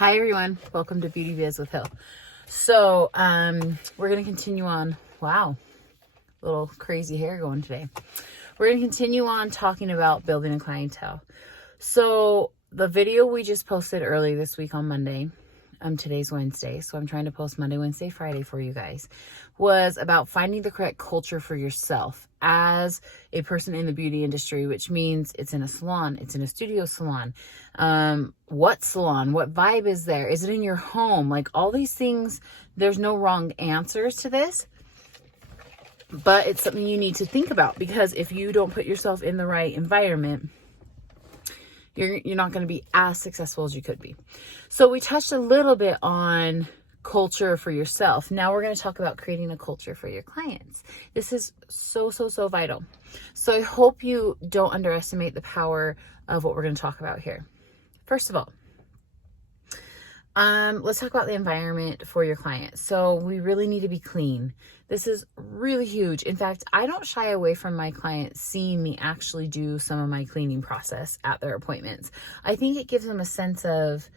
Hi everyone, welcome to Beauty Biz with Hill. So we're going to continue on. Wow, little crazy hair going today. We're going to continue on talking about building a clientele. So the video we just posted early this week on Monday, today's Wednesday, so I'm trying to post Monday, Wednesday, Friday for you guys, was about finding the correct culture for yourself as a person in the beauty industry, which means it's in a salon, it's in a studio salon. What salon? What vibe is there? Is it in your home? Like all these things, there's no wrong answers to this, but it's something you need to think about, because if you don't put yourself in the right environment, you're not going to be as successful as you could be. So we touched a little bit on culture for yourself. Now we're going to talk about creating a culture for your clients. This is so vital. So I hope you don't underestimate the power of what we're going to talk about here. First of all, let's talk about the environment for your clients. So we really need to be clean. This is really huge. In fact, I don't shy away from my clients seeing me actually do some of my cleaning process at their appointments. I think it gives them a sense of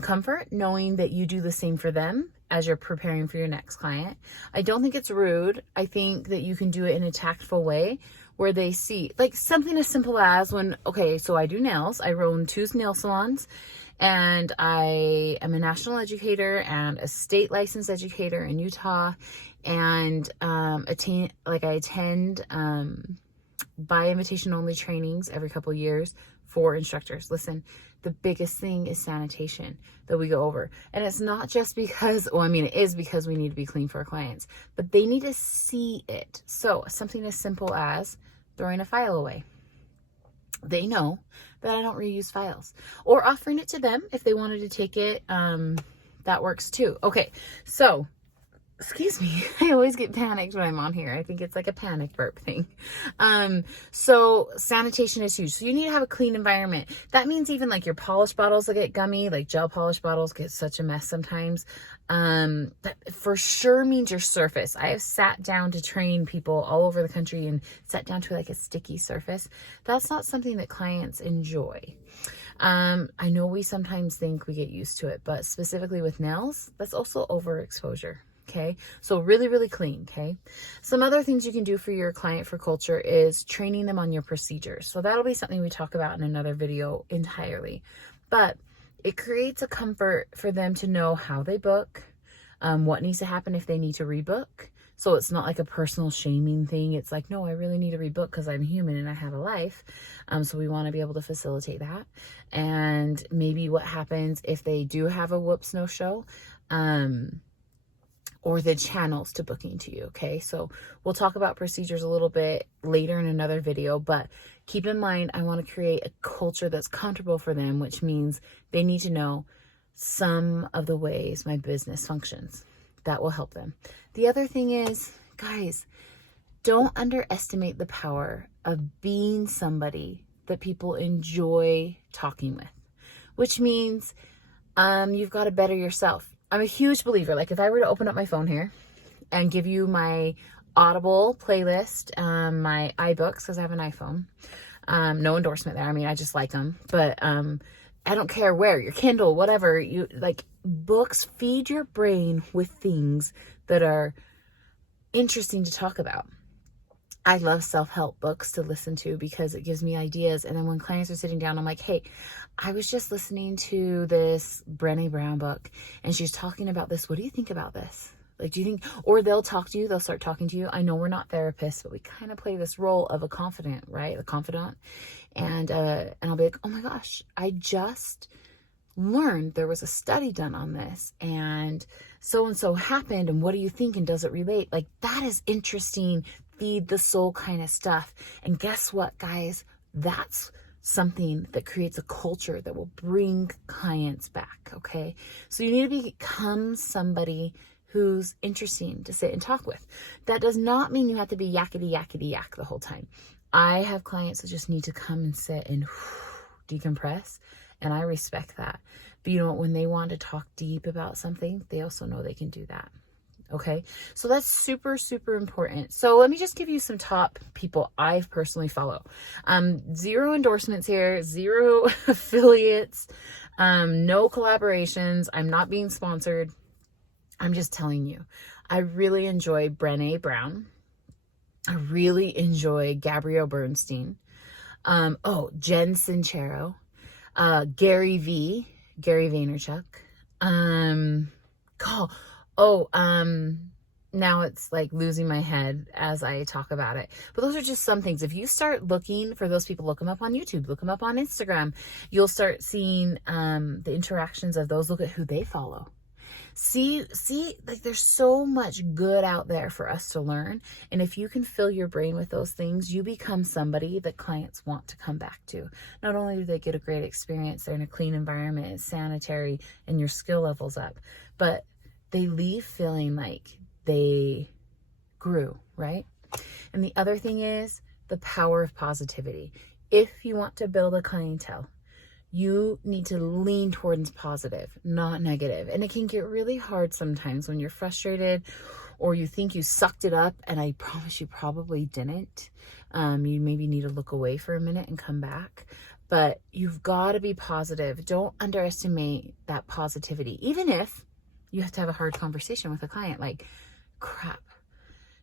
comfort knowing that you do the same for them as you're preparing for your next client. I don't think it's rude. I think that you can do it in a tactful way where they see, like something as simple as so I do nails. I own 2 nail salons. And I am a national educator and a state licensed educator in Utah, and I attend by invitation only trainings every couple of years for instructors. Listen, the biggest thing is sanitation that we go over. And it's not just because, it is because we need to be clean for our clients, but they need to see it. So something as simple as throwing a file away. They know that I don't reuse files, or offering it to them if they wanted to take it. That works too. Okay. So excuse me. I always get panicked when I'm on here. I think it's like a panic burp thing. So sanitation is huge. So you need to have a clean environment. That means even like your polish bottles will get gummy, like gel polish bottles get such a mess sometimes. That for sure means your surface. I have sat down to train people all over the country and sat down to like a sticky surface. That's not something that clients enjoy. I know we sometimes think we get used to it, but specifically with nails, that's also overexposure. Okay. So really clean. Okay. Some other things you can do for your client for culture is training them on your procedures. So that'll be something we talk about in another video entirely, but it creates a comfort for them to know how they book, what needs to happen if they need to rebook. So it's not like a personal shaming thing. It's like, no, I really need to rebook because I'm human and I have a life. So we want to be able to facilitate that. And maybe what happens if they do have a whoops, no show, or the channels to booking to you. Okay. So we'll talk about procedures a little bit later in another video, but keep in mind, I want to create a culture that's comfortable for them, which means they need to know some of the ways my business functions. That will help them. The other thing is, guys, don't underestimate the power of being somebody that people enjoy talking with, which means you've got to better yourself. I'm a huge believer. Like if I were to open up my phone here and give you my Audible playlist, my iBooks, because I have an iPhone, no endorsement there. I just like them, but I don't care where, your Kindle, whatever you like. Books feed your brain with things that are interesting to talk about. I love self-help books to listen to because it gives me ideas. And then when clients are sitting down, I'm like, hey, I was just listening to this Brené Brown book and she's talking about this. What do you think about this? Like, do you think, or they'll talk to you, they'll start talking to you. I know we're not therapists, but we kind of play this role of a confidant, right? A confidant. And I'll be like, oh my gosh, I just learned there was a study done on this and so happened. And what do you think? And does it relate? Like that is interesting. Feed the soul kind of stuff. And guess what, guys? That's something that creates a culture that will bring clients back. Okay. So you need to become somebody who's interesting to sit and talk with. That does not mean you have to be yakety yak the whole time. I have clients that just need to come and sit and decompress. And I respect that. But when they want to talk deep about something, they also know they can do that. Okay. So that's super important. So let me just give you some top people I personally follow. 0 endorsements here, 0 affiliates. No collaborations. I'm not being sponsored. I'm just telling you. I really enjoy Brené Brown. I really enjoy Gabrielle Bernstein. Jen Sincero. Gary Vaynerchuk. Now it's like losing my head as I talk about it. But those are just some things. If you start looking for those people, look them up on YouTube, look them up on Instagram, you'll start seeing the interactions of those. Look at who they follow. See, like there's so much good out there for us to learn. And if you can fill your brain with those things, you become somebody that clients want to come back to. Not only do they get a great experience, they're in a clean environment, it's sanitary, and your skill level's up, but they leave feeling like they grew, right? And the other thing is the power of positivity. If you want to build a clientele, you need to lean towards positive, not negative. And it can get really hard sometimes when you're frustrated or you think you sucked it up, and I promise you probably didn't. You maybe need to look away for a minute and come back. But you've got to be positive. Don't underestimate that positivity. Even if you have to have a hard conversation with a client like, crap,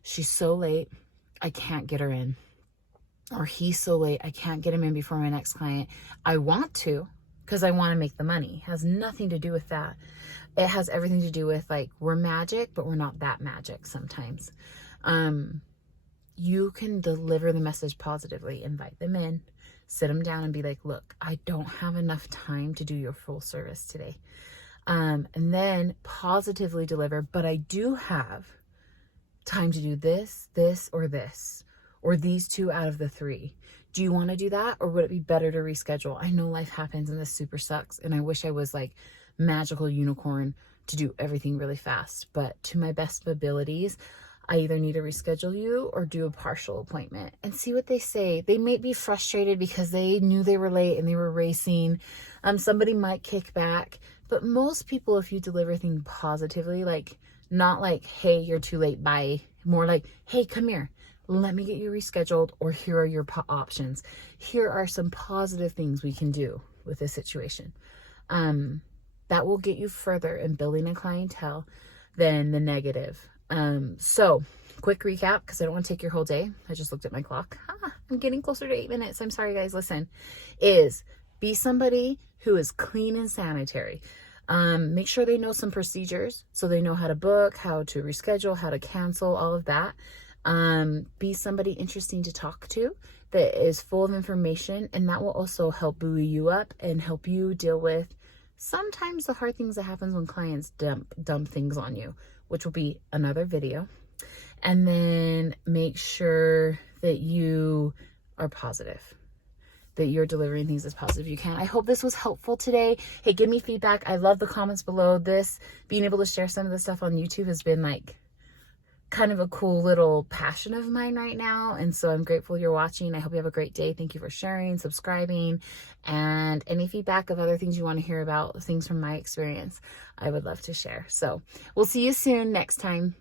she's so late, I can't get her in. Or he's so late, I can't get him in before my next client. I want to, because I want to make the money. It has nothing to do with that. It has everything to do with like, we're magic, but we're not that magic sometimes. You can deliver the message positively, invite them in, sit them down and be like, look, I don't have enough time to do your full service today. And then positively deliver, but I do have time to do this, or these two out of the three. Do you want to do that? Or would it be better to reschedule? I know life happens and this super sucks. And I wish I was like magical unicorn to do everything really fast. But to my best abilities, I either need to reschedule you or do a partial appointment and see what they say. They might be frustrated because they knew they were late and they were racing. Somebody might kick back. But most people, if you deliver things positively, like not like, hey, you're too late, bye. More like, hey, come here. Let me get you rescheduled, or here are your options. Here are some positive things we can do with this situation. That will get you further in building a clientele than the negative. So quick recap, because I don't want to take your whole day. I just looked at my clock. I'm getting closer to 8 minutes. I'm sorry, guys. Listen, is be somebody who is clean and sanitary. Make sure they know some procedures so they know how to book, how to reschedule, how to cancel, all of that. Be somebody interesting to talk to that is full of information, and that will also help buoy you up and help you deal with sometimes the hard things that happens when clients dump things on you, which will be another video. And then make sure that you are positive, that you're delivering things as positive you can. I hope this was helpful today. Hey, give me feedback. I love the comments below. This being able to share some of the stuff on YouTube has been like kind of a cool little passion of mine right now. And so I'm grateful you're watching. I hope you have a great day. Thank you for sharing, subscribing, and any feedback of other things you want to hear about, things from my experience, I would love to share. So we'll see you soon next time.